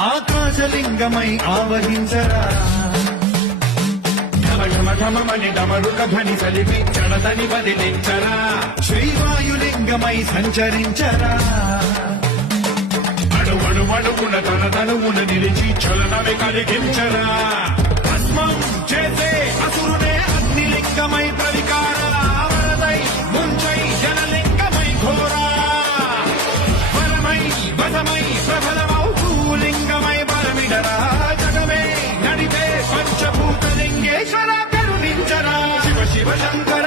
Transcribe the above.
ఆకాశలింగమై ఆవహించరా. శ్రీవాయులింగమై సంచరించరా. అడువడువడుగున తన తనువున నిలిచి చలనమే కలిగించరా. భస్మం చేసే అసురునే అగ్నిలింగమై ప్రవికారా. వరదై ముంచై జనలింగమై ఘోరా. వరమై వసమై నిండరా జగమే నడిపే పంచభూత లింగేశ్వర కరుణించరా. శివ శివ శంకర